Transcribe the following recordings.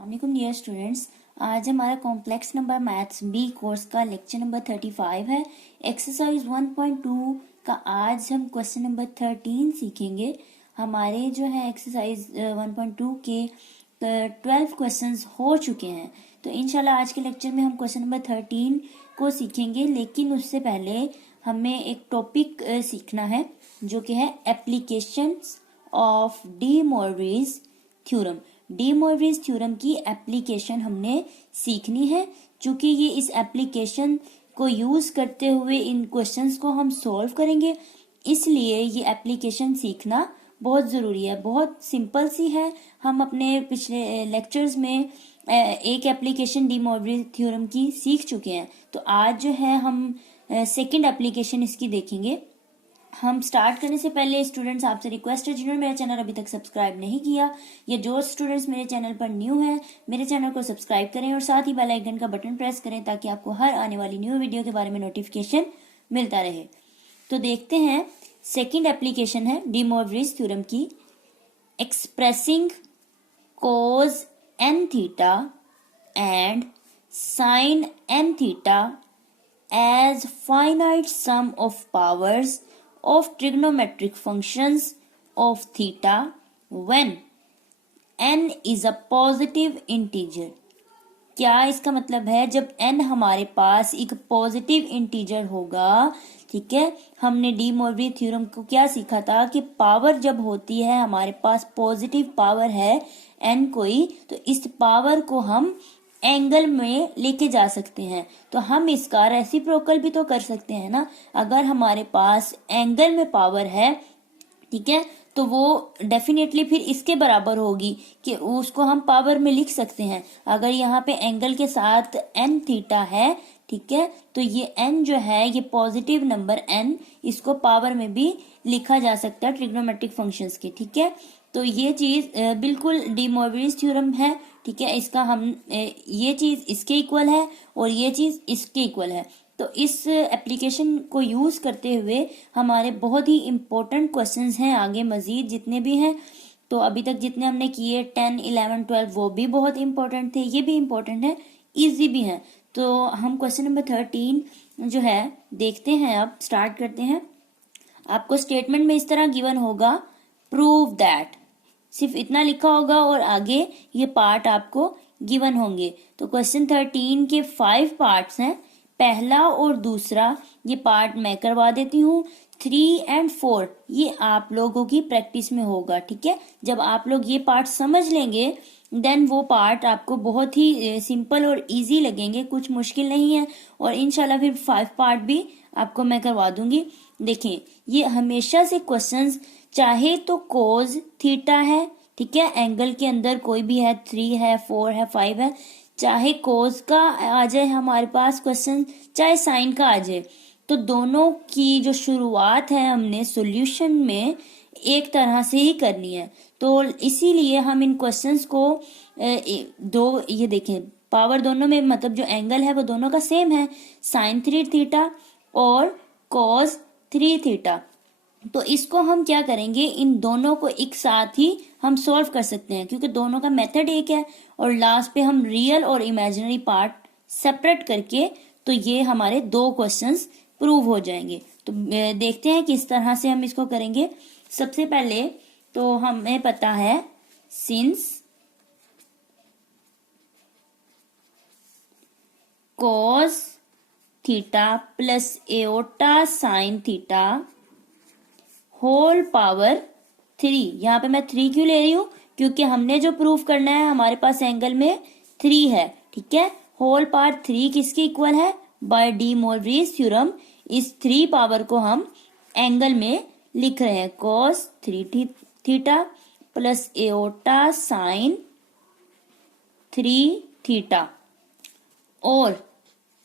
अस्सलाम dear students. आज हमारा complex number maths B course का लेक्चर नंबर 35 है। एक्सरसाइज 1.2 का आज हम क्वेश्चन नंबर 13 सीखेंगे। हमारे जो है एक्सरसाइज 1.2 के 12 क्वेश्चंस हो चुके हैं, तो इंशाल्लाह आज के लेक्चर में हम क्वेश्चन नंबर 13 को सीखेंगे। लेकिन उससे पहले हमें एक टॉपिक सीखना है जो कि है applications of De मोरवीज theorem. De मोरवीज theorem की एप्लीकेशन हमने सीखनी है, क्योंकि ये इस एप्लीकेशन को यूज करते हुए इन क्वेश्चंस को हम सॉल्व करेंगे, इसलिए ये एप्लीकेशन सीखना बहुत जरूरी है। बहुत सिंपल सी है। हम अपने पिछले लेक्चर्स में एक एप्लीकेशन डी मोरवीज थ्योरम की सीख चुके हैं, तो आज जो है हम सेकंड एप्लीकेशन इसकी देखेंगे। हम स्टार्ट करने से पहले स्टूडेंट्स आपसे रिक्वेस्ट है, जिन्होंने मेरा चैनल अभी तक सब्सक्राइब नहीं किया या जो स्टूडेंट्स मेरे चैनल पर न्यू हैं, मेरे चैनल को सब्सक्राइब करें और साथ ही बेल आइकन का बटन प्रेस करें ताकि आपको हर आने वाली न्यू वीडियो के बारे में नोटिफिकेशन मिलता रहे। तो देखते हैं, सेकेंड एप्लीकेशन है डी मोरवीज थ्योरम की। Expressing cos n theta and sine n theta as finite sum of powers of trigonometric functions of theta when n is a positive integer। क्या इसका मतलब है? जब n हमारे पास एक पॉजिटिव इंटीजर होगा, ठीक है। हमने डी मोरवीज थ्योरम को क्या सीखा था कि पावर जब होती है, हमारे पास पॉजिटिव पावर है n कोई, तो इस पावर को हम एंगल में लेके जा सकते हैं। तो हम इसका रेसिप्रोकल भी तो कर सकते हैं ना। अगर हमारे पास एंगल में पावर है, ठीक है, तो वो डेफिनेटली फिर इसके बराबर होगी कि उसको हम पावर में लिख सकते हैं। अगर यहाँ पे एंगल के साथ एन थीटा है, ठीक है, तो ये एन जो है, ये पॉजिटिव नंबर एन, इसको पावर में भी लिखा जा सकता है ट्रिग्नोमेट्रिक फंक्शंस के, ठीक है। तो ये चीज बिल्कुल डी मोरवीज थ्योरम है, ठीक है। इसका हम ये चीज इसके इक्वल है और ये चीज इसके इक्वल है। तो इस एप्लीकेशन को यूज करते हुए हमारे बहुत ही इंपॉर्टेंट क्वेश्चंस हैं आगे मजीद जितने भी हैं। तो अभी तक जितने हमने किए 10, 11, 12 वो भी बहुत इंपॉर्टेंट थे, ये भी इंपॉर्टेंट है, इजी भी है। तो हम क्वेश्चन नंबर 13 जो है देखते हैं। अब स्टार्ट करते हैं। आपको स्टेटमेंट में इस तरह गिवन होगा, प्रूव दैट, सिर्फ इतना लिखा होगा और आगे ये पार्ट आपको गिवन होंगे। तो क्वेश्चन 13 के 5 पार्ट्स हैं। पहला और दूसरा ये पार्ट मैं करवा देती हूँ। 3 and 4 ये आप लोगों की प्रैक्टिस में होगा, ठीक है। जब आप लोग ये पार्ट समझ लेंगे, देन वो पार्ट आपको बहुत ही सिंपल और इजी लगेंगे, कुछ मुश्किल नहीं है। और इंशाल्लाह फिर 5 पार्ट भी आपको मैं करवा दूंगी। देखें, ये हमेशा से क्वेश्चंस, चाहे तो कोज थीटा है, ठीक है, एंगल के अंदर कोई भी है, 3 है, 4 है, 5 है, चाहे कोज का आ जाए हमारे पास क्वेश्चन, चाहे साइन का आ जाए, तो दोनों की जो शुरुआत है हमने सॉल्यूशन में एक तरह से ही करनी है। तो इसीलिए हम इन क्वेश्चंस को दो, ये देखें, पावर दोनों में, मतलब जो एंगल है वो दोनों का सेम है, साइन 3 थीटा और कॉस 3 थीटा। तो इसको हम क्या करेंगे, इन दोनों को एक साथ ही हम सॉल्व कर सकते हैं, क्योंकि दोनों का मेथड एक है। और लास्ट पे हम रियल और इमेजिनरी पार्ट सेपरेट करके, तो ये हमारे 2 क्वेश्चंस प्रूव हो जाएंगे। तो देखते हैं किस तरह से हम इसको करेंगे। सबसे पहले तो हमें पता है, since cos theta plus iota sine theta whole power 3। यहाँ पे मैं 3 क्यों ले रही हूँ? क्योंकि हमने जो प्रूफ करना है, हमारे पास एंगल में 3 है, ठीक है। होल पावर 3 किसके इक्वल है? बाय डी मोरवीज थ्योरम इस 3 पावर को हम एंगल में लिख रहे हैं, cos 3 theta plus iota sine 3 theta. और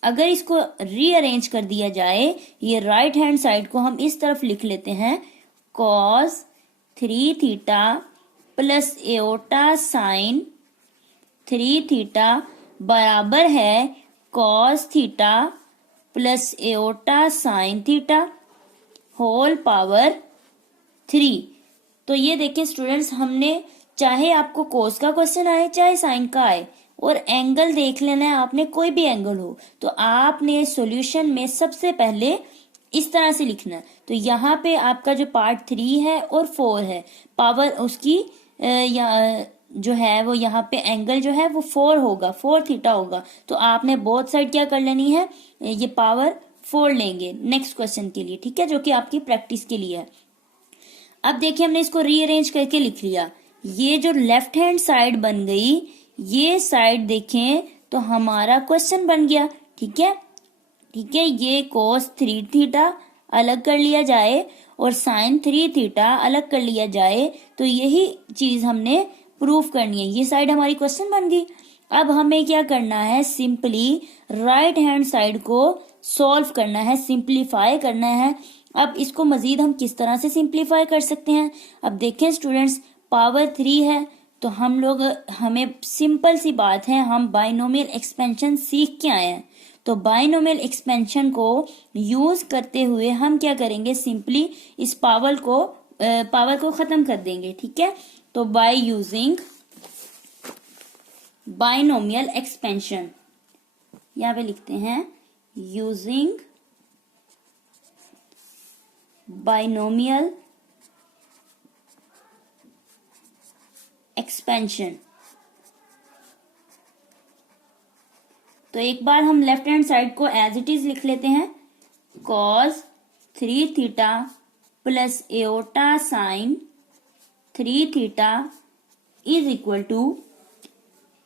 अगर इसको रीअरेंज कर दिया जाए, ये राइट हैंड साइड को हम इस तरफ लिख लेते हैं, cos 3 theta plus iota sine 3 theta बराबर है cos theta plus iota sine theta whole power 3। तो ये देखिए स्टूडेंट्स, हमने चाहे आपको कोस का क्वेश्चन आए चाहे साइन का आए, और एंगल देख लेना है आपने, कोई भी एंगल हो, तो आपने सॉल्यूशन में सबसे पहले इस तरह से लिखना है। तो यहाँ पे आपका जो पार्ट 3 है और 4 है, पावर उसकी जो है वो यहाँ पे एंगल जो है वो 4 होगा, 4 थीटा होगा। तो आपने बोथ साइड क्या कर लेनी है, ये पावर 4 लेंगे नेक्स्ट क्वेश्चन के लिए, ठीक है, जो कि आपकी प्रैक्टिस के लिए है। अब देखिए हमने इसको रीअरेंज करके लिख लिया। ये जो लेफ्ट हैंड साइड बन गई, ये साइड देखें तो हमारा क्वेश्चन बन गया, ठीक है, ठीक है। ये cos 3 थीटा अलग कर लिया जाए और sin 3 थीटा अलग कर लिया जाए, तो यही चीज हमने प्रूफ करनी है। ये साइड हमारी क्वेश्चन बन गई। अब हमें क्या करना है, सिंपली राइट हैंड साइड को सॉल्व करना है, सिंप्लीफाई करना है। अब इसको मजीद हम किस तरह से सिंप्लीफाई कर सकते हैं, अब देखें स्टूडेंट्स, पावर 3 है तो हम लोग, हमें सिंपल सी बात है, हम बाइनोमियल एक्सपेंशन सीख के आए हैं। तो बाइनोमियल एक्सपेंशन को यूज करते हुए हम क्या करेंगे, सिंपली इस पावर को खत्म कर देंगे, ठीक है। तो बाय यूजिंग बाइनोमियल एक्सपेंशन, यहां पे लिखते हैं यूजिंग बाइनोमियल एक्सपेंशन। तो एक बार हम लेफ्ट हैंड साइड को एज इट इज लिख लेते हैं, cos 3 theta plus iota sine 3 theta is equal to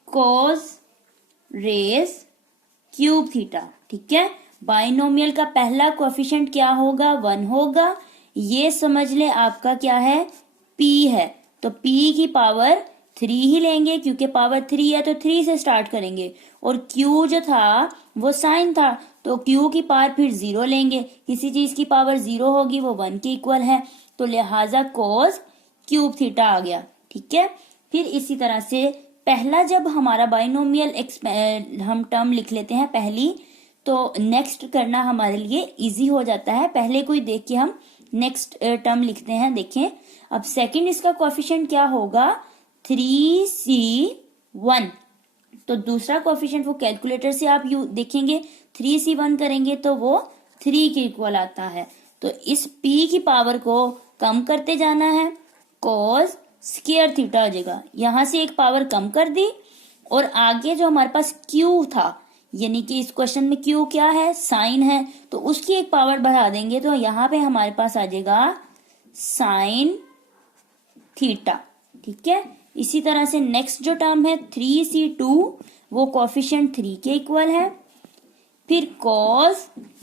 cos raise cube theta, ठीक है। बाइनोमियल का पहला कोएफिशिएंट क्या होगा, 1 होगा। ये समझ ले आपका क्या है, p है, तो p की पावर 3 ही लेंगे, क्योंकि पावर 3 है तो 3 से स्टार्ट करेंगे। और q जो था वो साइन था, तो q की पावर फिर 0 लेंगे, किसी चीज की पावर 0 होगी वो 1 के इक्वल है, तो लिहाजा cos क्यूब थीटा आ गया, ठीक है। फिर इसी तरह से पहला जब हमारा बाइनोमियल हम टर्म लिख लेते हैं पहली, तो नेक्स्ट करना हमारे लिए इजी हो जाता है। पहले कोई देख के हम नेक्स्ट टर्म लिखते हैं। देखें अब सेकंड इसका कोएफिशिएंट क्या होगा, 3c1। तो दूसरा कोएफिशिएंट वो कैलकुलेटर से आप देखेंगे, 3c1 करेंगे तो वो 3 के इक्वल आता है। तो इस p की पावर को कम करते जाना है, cos स्क्वायर थीटा हो जाएगा। यहां से एक पावर कम कर दी और आगे जो हमारे पास q था, यानी कि इस क्वेश्चन में q क्या है, साइन है, तो उसकी एक पावर बढ़ा देंगे, तो यहाँ पे हमारे पास आ जाएगा साइन थीटा, ठीक है। इसी तरह से नेक्स्ट जो टर्म है 3c2, वो कोएफिशिएंट 3 के इक्वल है। फिर cos,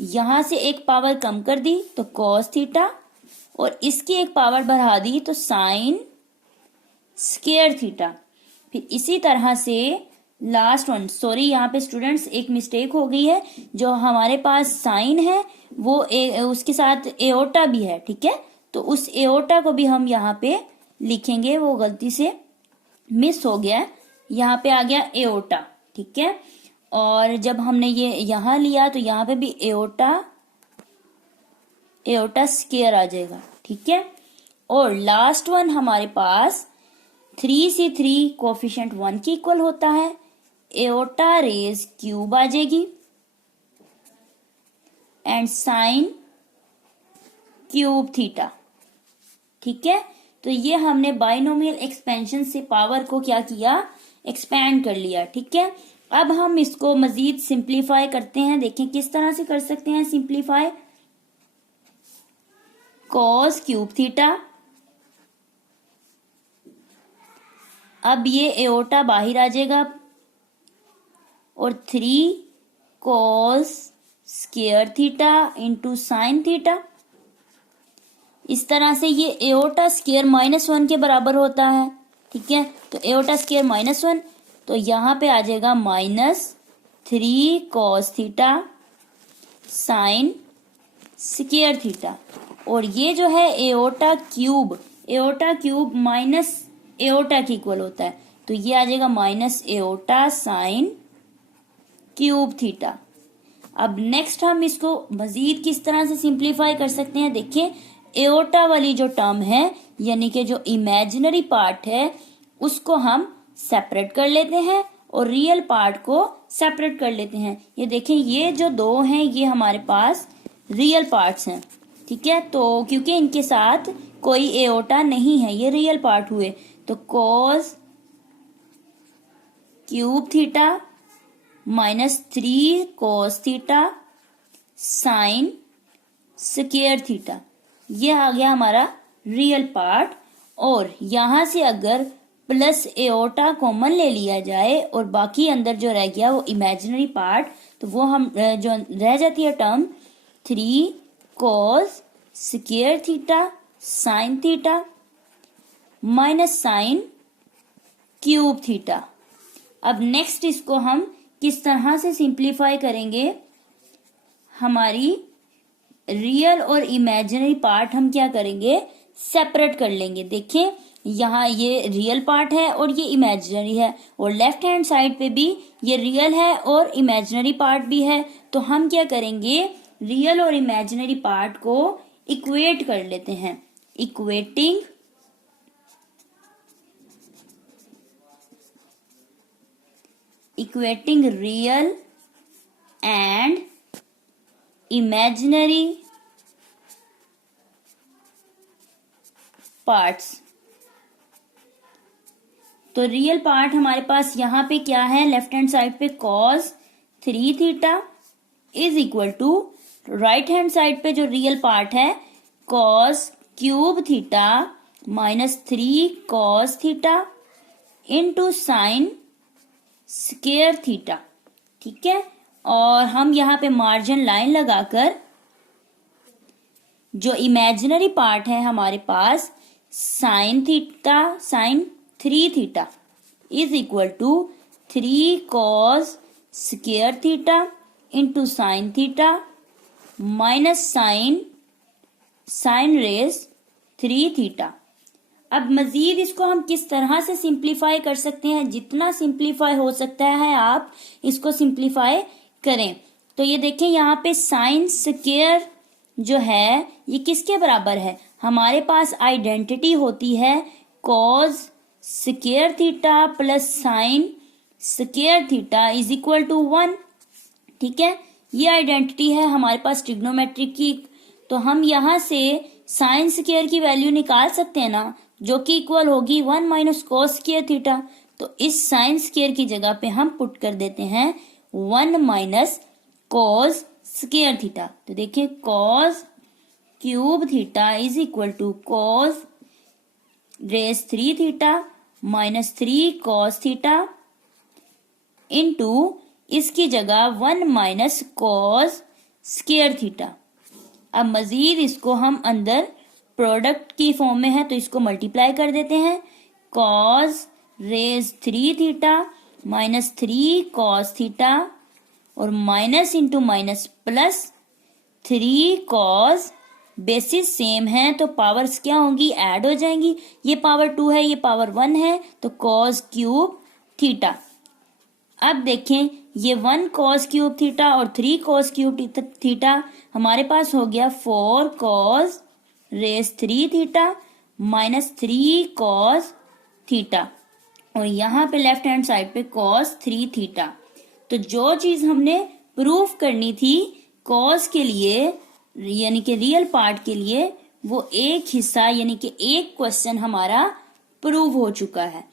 यहां से एक पावर कम कर दी तो cos थीटा, और इसकी एक पावर बढ़ा दी तो साइन स्क्वायर थीटा। फिर इसी तरह से लास्ट वन, सॉरी यहाँ पे स्टूडेंट्स एक मिस्टेक हो गई है, जो हमारे पास साइन है वो उसके साथ एओटा भी है, ठीक है। तो उस एओटा को भी हम यहाँ पे लिखेंगे, वो गलती से मिस हो गया, यहाँ पे आ गया एओटा, ठीक है। और जब हमने ये यहाँ लिया तो यहाँ पे भी एओटा स्क्वायर आ जाएगा, ठीक है। और लास्ट वन हमारे पास 3c3 कोएफिशिएंट 1 के इक्वल होता है, एओटा रेज क्यूब आ जाएगी एंड साइन क्यूब थीटा, ठीक है। तो ये हमने बाइनोमियल एक्सपेंशन से पावर को क्या किया, एक्सपैंड कर लिया, ठीक है। अब हम इसको मजीद सिंप्लीफाई करते हैं, देखें किस तरह से कर सकते हैं सिंप्लीफाई। cos क्यूब थीटा, अब ये एओटा बाहर आ जाएगा, और 3 cos square theta into sine theta. इस तरह से ये एओटा स्क्वायर -1 के बराबर होता है, ठीक है। तो एओटा स्क्वायर -1, तो यहाँ पे आ जाएगा -3 cos theta sine square theta. और ये जो है एओटा क्यूब माइनस एओटा के इक्वल होता है, तो ये आ जाएगा minus aorta sine cube theta. अब नेक्स्ट हम इसको मजीद किस तरह से सिंप्लीफाई कर सकते हैं, देखिए एओटा वाली जो टर्म है, यानी कि जो इमेजिनरी पार्ट है, उसको हम सेपरेट कर लेते हैं और रियल पार्ट को सेपरेट कर लेते हैं। ये देखें, ये जो दो हैं ये हमारे पास रियल पार्ट्स हैं, ठीक है। तो क्योंकि इनके साथ कोई एओटा नहीं है, ये रियल पार्ट हुए, तो cos cube theta -3 cos theta sine square theta, ये आ गया हमारा रियल पार्ट। और यहां से अगर प्लस एओटा कॉमन ले लिया जाए और बाकी अंदर जो रह गया वो इमेजिनरी पार्ट, तो वो हम जो रह जाती है term 3 cos square theta sine theta minus sine cube theta. अब नेक्स्ट इसको हम किस तरह से सिंप्लीफाई करेंगे, हमारी रियल और इमेजिनरी पार्ट हम क्या करेंगे, सेपरेट कर लेंगे। देखें, यहाँ ये रियल पार्ट है और ये इमेजिनरी है, और लेफ्ट हैंड साइड पे भी ये रियल है और इमेजिनरी पार्ट भी है। तो हम क्या करेंगे, रियल और इमेजिनरी पार्ट को इक्वेट कर लेते हैं। Equating real and imaginary parts. तो रियल पार्ट हमारे पास यहाँ पे क्या है, लेफ्ट हैंड साइड पे cos 3 theta is equal to right hand side पे जो रियल पार्ट है cos cube theta -3 cos theta into sine square theta, ठीक है। और हम यहाँ पे मार्जिन लाइन लगाकर जो इमेजिनरी पार्ट है हमारे पास sine 3 theta is equal to 3 cos square theta into sine theta minus sine raise 3 theta. अब मजीद इसको हम किस तरह से सिंप्लीफाई कर सकते हैं, जितना सिंप्लीफाई हो सकता है आप इसको सिंप्लीफाई करें। तो ये देखें, यहाँ पे साइन स्क्वायर जो है ये किसके बराबर है, हमारे पास आइडेंटिटी होती है cos square theta plus sine square theta is equal to 1, ठीक है। ये आइडेंटिटी है हमारे पास ट्रिग्नोमेट्रिक की। तो हम यहाँ से साइन स्क्वायर की वैल्यू निकाल सकते हैं ना, जो कि इक्वल होगी 1 माइनस कॉस स्क्वायर थीटा। तो इस साइन स्क्वायर की जगह पे हम पुट कर देते हैं 1 माइनस कॉस स्क्वायर थीटा। तो देखिए cos cube theta is equal to cos raise 3 theta minus 3 cos theta into इसकी जगह 1 माइनस कॉस स्क्वायर थीटा। अब मजीद इसको हम अंदर प्रोडक्ट की फॉर्म में है तो इसको मल्टीप्लाई कर देते हैं, cos raise 3 theta minus 3 cos theta और minus into minus plus 3 cos, bases same है तो पावर्स क्या होंगी, ऐड हो जाएंगी। ये पावर 2 है, ये पावर 1 है, तो कॉस क्यूब थीटा। अब देखें, ये 1 कॉस क्यूब थीटा और 3 कॉस क्यूब थीटा हमारे पास हो गया 4 cos raise 3 theta minus 3 cos theta, और यहाँ पे लेफ्ट हैंड साइड पे कॉस 3 थीटा। तो जो चीज हमने प्रूफ करनी थी कॉस के लिए यानी कि रियल पार्ट के लिए, वो एक हिस्सा यानी कि एक क्वेश्चन हमारा प्रूव हो चुका है।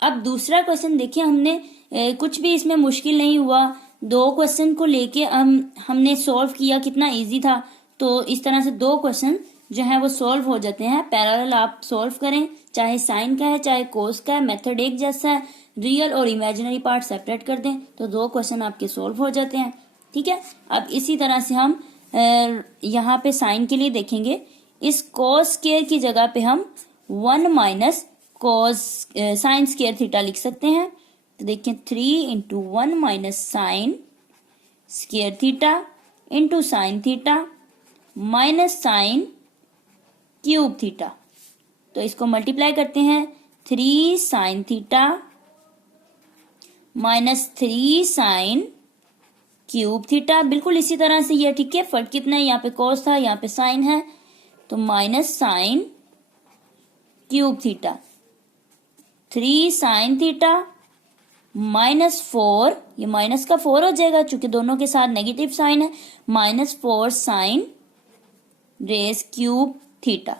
अब दूसरा क्वेश्चन देखिए, हमने कुछ भी इसमें मुश्किल नहीं हुआ, 2 क्वेश्चन को लेके हमने सॉल्व किया, कितना इजी था। तो इस तरह से 2 क्वेश्चन जो है वो सॉल्व हो जाते हैं। पैरेलल आप सॉल्व करें, चाहे साइन का है चाहे कोस का है, मेथड एक जैसा है। रियल और इमेजिनरी पार्ट सेपरेट कर दें तो 2 क्वेश्चन आपके सॉल्व हो जाते हैं, ठीक है। अब इसी तरह से हम यहाँ पे साइन के लिए देखेंगे, इस कोस स्क्वायर की जगह पे हम 1 minus cos sign square theta लिख सकते हैं। तो देखिए 3 into 1 minus sign square theta into sine theta minus sine cube theta. तो इसको मल्टीप्लाई करते हैं, 3 sign theta minus 3 sine cube theta, बिल्कुल इसी तरह से ये, ठीक है। फर्क कितना है, यहाँ पे कॉस था यहाँ पे साइन है, तो minus sine cube theta. 3 sine theta -4, ये माइनस का 4 हो जाएगा चूंकि दोनों के साथ नेगेटिव साइन है, -4 साइन रेस क्यूब थीटा।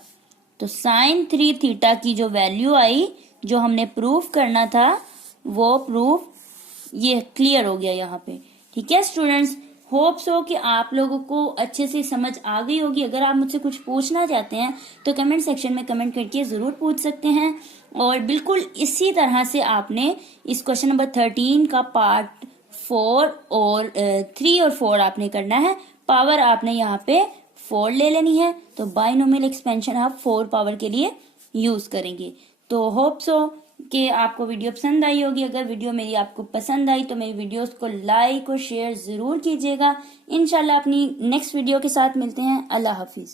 तो साइन 3 थीटा की जो वैल्यू आई, जो हमने प्रूफ करना था, वो प्रूफ ये क्लियर हो गया यहाँ पे। ठीक है स्टूडेंट्स, होप सो कि आप लोगों को अच्छे से समझ आ गई होगी। अगर आप मुझसे कुछ पूछना चाहते हैं तो कमेंट सेक्शन में कमेंट करके जरूर पूछ सकते हैं। और बिल्कुल इसी तरह से आपने इस क्वेश्चन नंबर 13 का पार्ट 4 और 3 और 4 आपने करना है। पावर आपने यहाँ पे 4 ले लेनी है, तो बाइनोमियल एक्सपेंशन आप 4 पावर के लिए यूज करेंगे। तो होप सो कि आपको वीडियो पसंद आई होगी। अगर वीडियो मेरी आपको पसंद आई तो मेरी वीडियोस को लाइक और शेयर जरूर कीजिएगा। इंशाल्लाह अपनी नेक्स्ट वीडियो के साथ मिलते हैं। अल्लाह हाफिज।